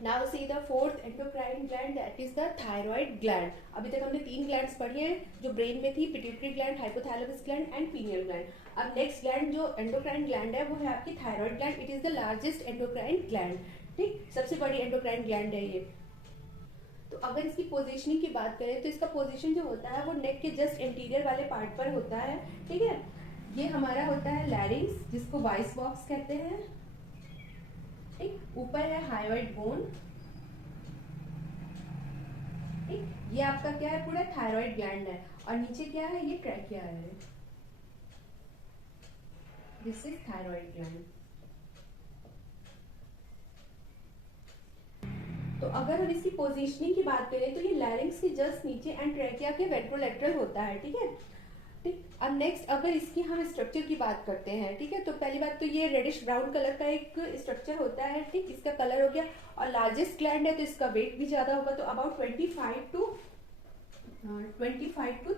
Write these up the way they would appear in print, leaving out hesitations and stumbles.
Now see the fourth endocrine gland, that is the thyroid gland. अभी तक हमने 3 glands पढ़ी हैं जो ब्रेन में थी, pituitary gland, hypothalamus gland and pineal gland. अब नेक्स्ट ग्लैंड जो एंडोक्राइन ग्लैंड है वो है आपकी thyroid gland. It is the largest endocrine gland, ठीक, सबसे बड़ी एंडोक्राइन ग्लैंड है ये। तो अगर इसकी पोजीशनिंग की बात करें तो इसका पोजीशन जो होता है वो नेक के जस्ट इंटीरियर वाले पार्ट पर होता है, ठीक है। ये हमारा होता है लैरिंग्स, जिसको वॉइस बॉक्स कहते हैं, ठीक। ऊपर है हाइयोइड बोन, ठीक। ये आपका क्या है, पूरा थायराइड ग्लैंड है। और नीचे क्या है, ये ट्रैकिया है। This is thyroid gland. तो अगर हम इसकी पोजीशनिंग की बात करें तो ये लैरिंग्स के जस्ट नीचे एंड ट्रैकिया के वेंट्रोलेटरल होता है, ठीक है, ठीक। अब नेक्स्ट अगर इसकी हम स्ट्रक्चर की बात करते हैं, ठीक है, तो पहली बात तो ये रेडिश ब्राउन कलर का एक स्ट्रक्चर होता है, ठीक, इसका कलर हो गया। और लार्जेस्ट ग्लैंड है तो इसका वेट भी ज्यादा होगा, तो अबाउट 25 टू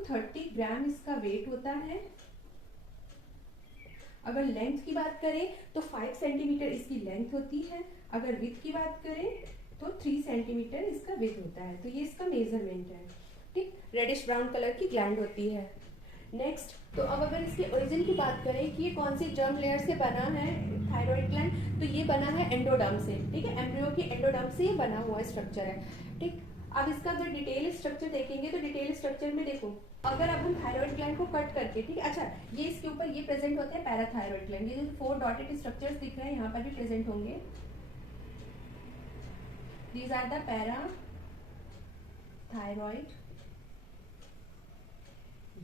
30 ग्राम इसका वेट होता है। अगर लेंथ की बात करें तो 5 सेंटीमीटर इसकी लेंथ होती है। अगर विड्थ की बात करें तो 3 सेंटीमीटर इसका विड्थ होता है। तो ये इसका मेजरमेंट है, ठीक। रेडिश ब्राउन कलर की ग्लैंड होती है। नेक्स्ट, तो अब अगर इसके ओरिजिन की बात करें कि ये कौन सी जर्म लेयर से बना है थायराइड ग्लैंड, तो ये बना है एंडोडर्म से, ठीक है, एम्ब्रियो की एंडोडर्म से ये बना हुआ स्ट्रक्चर है, ठीक। अब इसका अगर डिटेल स्ट्रक्चर देखेंगे तो डिटेल स्ट्रक्चर में देखो, अगर अब हम थायराइड ग्लैंड को कट करके, ठीक है, अच्छा ये इसके ऊपर ये प्रेजेंट होते हैं पैराथायराइड ग्लैंड। ये जो 4 डॉटेड स्ट्रक्चर्स दिख रहे हैं यहाँ पर भी प्रेजेंट होंगे। These are the parathyroid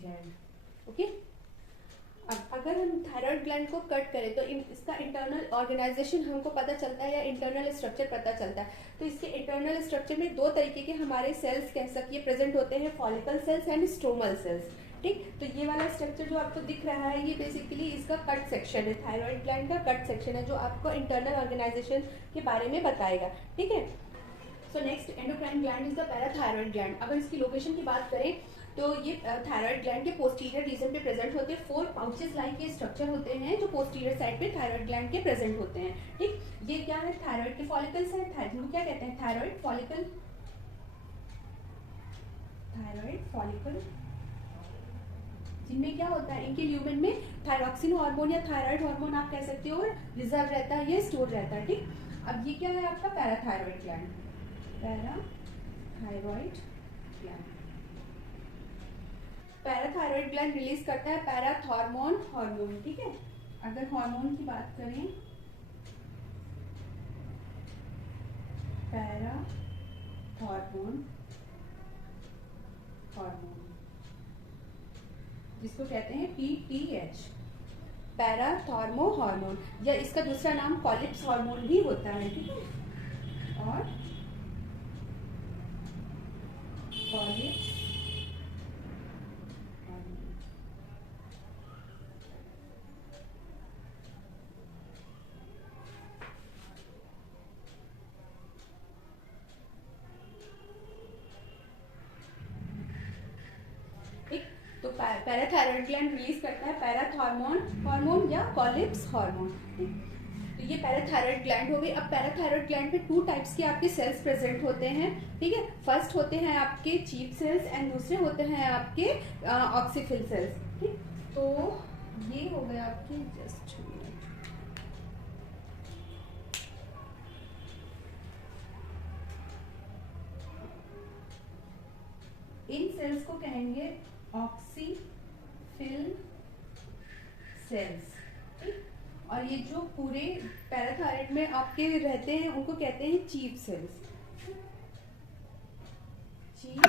gland, okay. अब अगर हम थायराइड ग्लैंड को कट करें तो इसका इंटरनल ऑर्गेनाइजेशन हमको पता चलता है या इंटरनल स्ट्रक्चर पता चलता है। तो इसके इंटरनल स्ट्रक्चर में 2 तरीके के हमारे सेल्स कह सकिए प्रेजेंट होते हैं, follicle cells and stromal cells, ठीक। तो ये वाला स्ट्रक्चर जो आपको दिख रहा है ये बेसिकली इसका कट सेक्शन है, थायराइड ग्लैंड का कट सेक्शन है जो आपको इंटरनल ऑर्गेनाइजेशन के बारे में बताएगा, ठीक है। So next endocrine gland is the parathyroid gland. अगर इसकी लोकेशन की बात करें तो ये थायराइड ग्लैंड के पोस्टीरियर रीजन पे प्रेजेंट होते हैं। 4 पाउचेस लाइक ये स्ट्रक्चर होते हैं जो पोस्टीरियर साइड पे थायराइड ग्लैंड के प्रेजेंट होते हैं, ठीक। ये क्या है, थायराइड के फॉलिकल्स हैं, जिनको क्या कहते हैं, थायराइड फॉलिकल, थायराइड फॉलिकल, जिनमें क्या होता है, इनके ल्यूमेन में थायरॉक्सिन हार्मोन या थायराइड हार्मोन आप कह सकते हो रिजर्व रहता है, ये स्टोर रहता है, ठीक। अब ये क्या है आपका parathyroid gland, parathyroid gland. Parathyroid gland release करता है पैराथॉर्मोन हार्मोन, ठीक है। अगर हार्मोन की बात करें, पैराथॉर्मोन हार्मोन, जिसको कहते हैं PTH, पैराथॉर्मो हार्मोन, या इसका दूसरा नाम कॉलिप्स हार्मोन भी होता है, ठीक है। और कॉलिप्स पैराथायराइड ग्लैंड रिलीज करता है पैराथॉर्मोन हार्मोन या कॉलिप्स हार्मोन, ठीक। तो ये पैराथायराइड ग्लैंड हो गई। अब पैराथायराइड ग्लैंड में 2 टाइप्स के आपके सेल्स प्रेजेंट होते हैं, ठीक है। फर्स्ट होते हैं आपके चीफ सेल्स एंड दूसरे होते हैं आपके ऑक्सीफिल सेल्स, ठीक। तो ये हो गया आपके, जस्ट इन सेल्स को कहेंगे ऑक्सीफिल सेल्स, ठीक। और ये जो पूरे पैराथायराइड में आपके रहते हैं उनको कहते हैं चीफ सेल्स, चीफ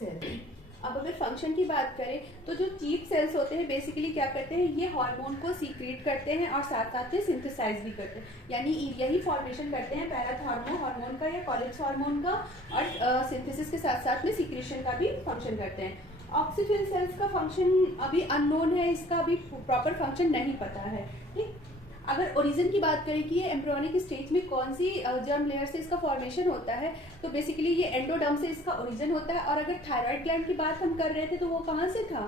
सेल। अब अगर फंक्शन की बात करें तो जो चीफ सेल्स होते हैं बेसिकली क्या करते हैं, ये हार्मोन को सीक्रेट करते हैं और साथ साथ में सिंथेसाइज भी करते हैं, यानी यही फॉर्मेशन करते हैं पैराथॉर्मो हार्मोन का या कॉलिप्स हार्मोन का, और सिंथेसिस के साथ साथ में सीक्रेशन का भी फंक्शन करते हैं। ऑक्सीफिल सेल्स का फंक्शन अभी अननोन है, इसका अभी प्रॉपर फंक्शन नहीं पता है, ठीक। अगर ओरिजिन की बात करें कि ये एम्ब्रियोनिक स्टेज में कौन सी जर्म लेयर से इसका फॉर्मेशन होता है, तो बेसिकली ये एंडोडर्म से इसका ओरिजिन होता है। और अगर थायराइड ग्लैंड की बात हम कर रहे थे तो वो कहाँ से था,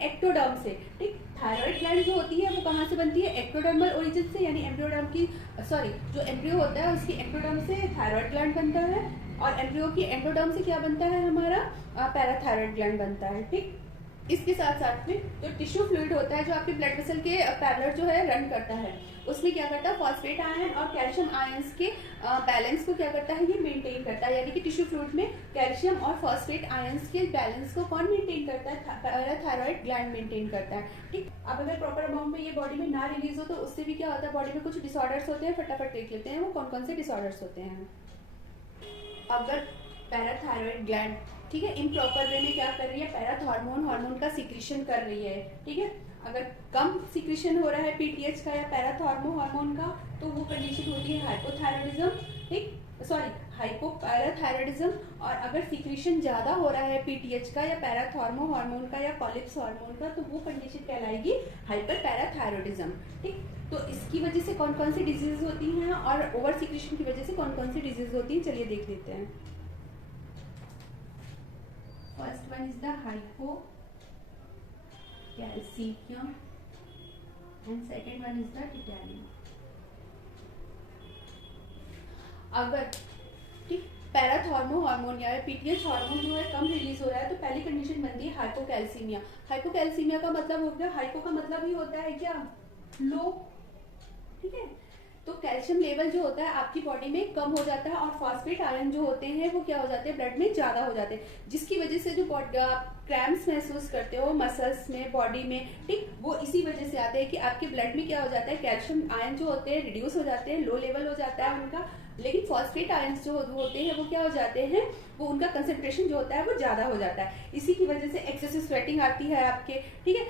एक्टोडर्म से, ठीक। थायराइड ग्लैंड जो होती है वो कहाँ से बनती है, एक्टोडर्मल ओरिजिन से, यानी एम्ब्रियोडर्म की जो एम्ब्रियो होता है उसकी एक्टोडर्म से थायराइड ग्लैंड बनता है, और एम्ब्रियो की एंडोडर्म से क्या बनता है हमारा पैराथायराइड ग्लैंड बनता है, ठीक। इसके साथ साथ में जो टिश्यू फ्लूइड होता है जो आपके ब्लड वेसल के पैरेलल जो है रन करता है, उसमें क्या करता है फॉस्फेट आयन और कैल्शियम आयंस के बैलेंस को क्या करता है, ये मेंटेन करता है। यानी कि टिश्यू फ्लूइड में कैल्शियम और फॉस्फेट आयंस के बैलेंस को कौन मेंटेन करता है, पैराथायराइड ग्लैंड मेंटेन करता है, ठीक। अब अगर प्रॉपर अमाउंट में ये बॉडी में ना रिलीज हो तो उससे भी क्या होता है, बॉडी में कुछ डिसऑर्डर्स होते हैं, फटाफट देख लेते हैं वो कौन कौन से डिसऑर्डर्स होते हैं। अगर पैराथायराइड ग्लैंड, ठीक है, इम्प्रॉपर वे में क्या कर रही है, हार्मोन का सिक्रीशन कर रही है, ठीक है। अगर कम सिक्रीशन हो रहा है पीटीएच का या हार्मोन का, तो वो कंडीशन होती है हाइपोथायराइडिज्म, ठीक, सॉरी हाइपोपैराथायराइडिज्म। और अगर सिक्रीशन ज्यादा हो रहा है पीटीएच का या हार्मोन का या कॉलिप्स हार्मोन का, तो वो कंडीशन कहलाएगी हाइपरपैराथायराइडिज्म, ठीक। तो इसकी वजह से कौन कौन सी डिजीज होती हैं और ओवर सिक्रीशन की वजह से कौन कौन सी डिजीज होती है, चलिए देख लेते हैं। First one is the hypocalcemia and second one is the tetany. अगर ठीक हार्मोन या पीटीएच हार्मोन जो है कम रिलीज हो रहा है तो पहली कंडीशन बनती है हाइपोकैल्सीमिया। हाइपोकैल्सीमिया का मतलब हो गया, हाइपो का मतलब ही होता है क्या, लो, ठीक है। तो कैल्शियम लेवल जो होता है आपकी बॉडी में कम हो जाता है और फॉस्फेट आयन जो होते हैं वो क्या हो जाते हैं, ब्लड में ज्यादा हो जाते हैं, जिसकी वजह से जो क्रैम्प्स महसूस करते हो मसल्स में, बॉडी में, ठीक, वो इसी वजह से आते हैं कि आपके ब्लड में क्या हो जाता है, कैल्शियम आयन जो होते हैं रिड्यूस हो जाते हैं, लो लेवल हो जाता है उनका, लेकिन फॉस्फेट आयंस जो होते हैं वो क्या हो जाते हैं, वो उनका कंसेंट्रेशन जो होता है वो ज्यादा हो जाता है। इसी की वजह से एक्सेसिव स्वेटिंग आती है आपके, ठीक है।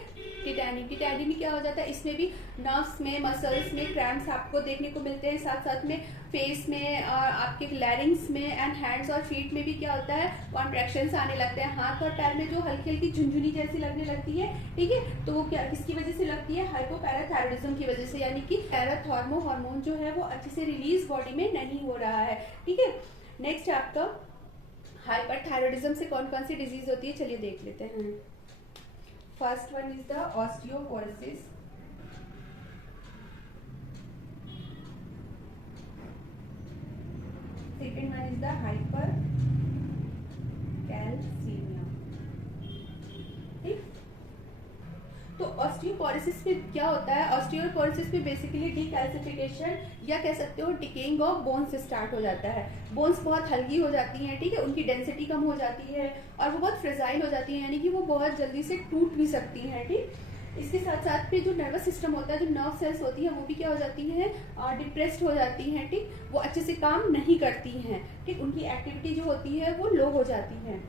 टिटैनी में क्या हो जाता है, इसमें भी नर्व्स में, मसल्स में क्रैम्प्स आपको देखने को मिलते हैं, साथ साथ में फेस में और आपके लैरिंग्स में एंड हैंड्स और फीट में भी क्या होता है, कॉन्ट्रैक्शंस आने लगते हैं, हाथ और पैर में जो हल्की हल्की झुनझुनी जैसी लगने लगती है, ठीक है। तो वो क्या किसकी वजह से लगती है, हाइपोपैराथायराइडिज्म की वजह से, यानी कि पैराथार्मो हार्मोन जो है वो अच्छे से रिलीज बॉडी में नहीं हो रहा है, ठीक है। नेक्स्ट आपका हाइपरथायराइडिज्म से कौन कौन सी डिजीज होती है, चलिए देख लेते हैं। First one is the osteoporosis, second one is the hypercalcaemia, ठीक। तो ऑस्टियोपोरोसिस में क्या होता है, ऑस्टियोपोरोसिस में बेसिकली डीकैल्सिफिकेशन या कह सकते हो डिकेइंग ऑफ बोन्स से स्टार्ट हो जाता है। बोन्स बहुत हल्की हो जाती हैं, ठीक है, उनकी डेंसिटी कम हो जाती है और वो बहुत फ्रेजाइल हो जाती है, यानी कि वो बहुत जल्दी से टूट भी सकती हैं, ठीक। इसके साथ साथ में जो नर्वस सिस्टम होता है, जो नर्व सेल्स होती है वो भी क्या हो जाती हैं, डिप्रेस्ड हो जाती हैं, ठीक, वो अच्छे से काम नहीं करती हैं, ठीक, उनकी एक्टिविटी जो होती है वो लो हो जाती है।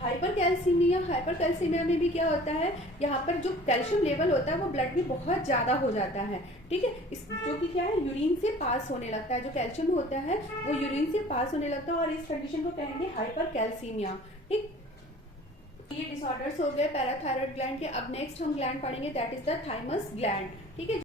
हाइपरकैल्सीमिया में भी क्या होता है, यहाँ पर जो कैल्शियम लेवल होता है वो ब्लड में बहुत ज्यादा हो जाता है, ठीक है, इस जो कि क्या है, यूरिन से पास होने लगता है, जो कैल्शियम होता है वो यूरिन से पास होने लगता है और इस कंडीशन को कहेंगे हाइपरकैल्सीमिया, ठीक। ये डिसऑर्डर्स हो गए पैराथायराइड ग्लैंड के। अब नेक्स्ट हम ग्लैंड पढ़ेंगे, that is the thymus gland, ठीक है।